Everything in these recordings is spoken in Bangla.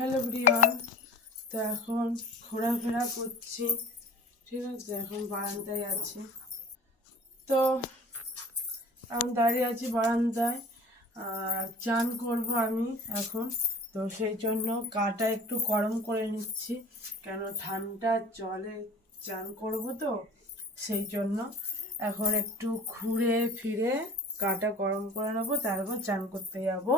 Hello Brian. তো এখন ঘোরাফেরা করছি, ঠিক আছে। এখন বারান্দায় আছি, তো এখন দাঁড়িয়ে আছি বারান্দায়। আর চান করব আমি এখন, তো সেই জন্য কাটা একটু গরম করে নিচ্ছি, কেন ঠান্ডা জলে চান করব, তো সেই জন্য এখন একটু ঘুরে ফিরে কাটা গরম করে নেবো, তারপর চান করতে যাবো।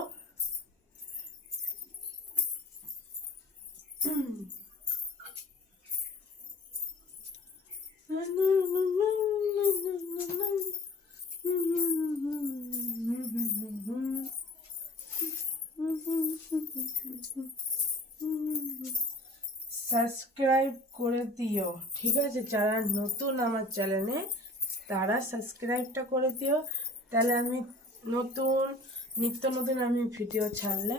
সাবস্ক্রাইব করে দিও, ঠিক আছে। যারা নতুন আমার চ্যানেলে তারা সাবস্ক্রাইবটা করে দিও, তাহলে আমি নিত্য নতুন আমি ভিডিও ছাড়লে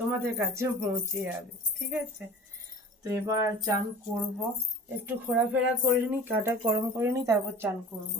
তোমাদের কাছে পৌঁছে যাবে, ঠিক আছে। তো এবার চান করব, একটু ঘোরাফেরা করে নিই, কাটা গরম করে নিই, তারপর চান করব।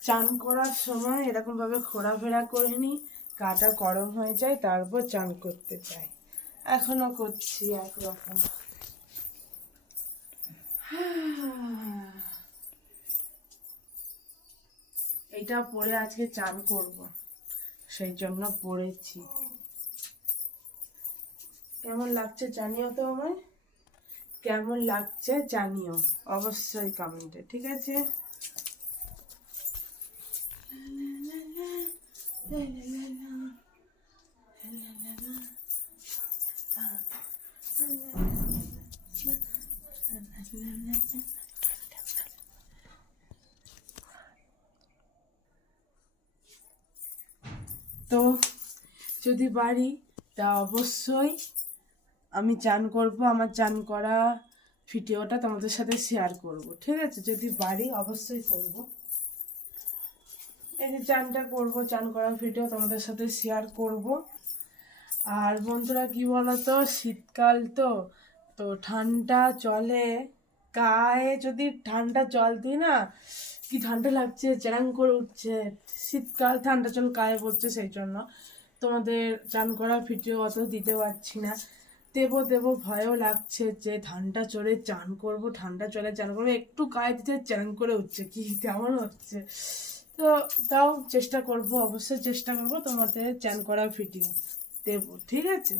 চান করার সময় এরকম ভাবে ঘোরাফেরা করে নিই, কাটা গরম হয়ে যায়, তারপর চান করতে চাই। এখনো করছি একরকম। এটা পরে আজকে চান করব, সেই জন্য পরেছি। কেমন লাগছে জানিও তো আমায়, কেমন লাগছে জানিও অবশ্যই কমেন্টে, ঠিক আছে। তো যদি পারি তা অবশ্যই আমি চান করব, আমার চান করা ভিডিওটা তোমাদের সাথে শেয়ার করব, ঠিক আছে। যদি পারি অবশ্যই করব, এই যে চানটা করব, চান করা ভিডিও তোমাদের সাথে শেয়ার করব। আর বন্ধুরা কি বলতো, শীতকাল তো তো ঠান্ডা জলে গায়ে যদি ঠান্ডা জল দিই না, কি ঠান্ডা লাগছে, চ্যাং করে উঠছে। শীতকাল, ঠান্ডা জল গায়ে পড়ছে, সেই জন্য তোমাদের চান করা ভিডিও অত দিতে পারছি না। দেবো ভয়ও লাগছে যে ঠান্ডা জলে চান করব, ঠান্ডা জলে চান করবো, একটু গায়ে দিতে চ্যাং করে উঠছে, কি কেমন হচ্ছে। তো তাও চেষ্টা করব, অবশ্যই চেষ্টা করব তোমাদের চান করা ভিডিও দেবো, ঠিক আছে।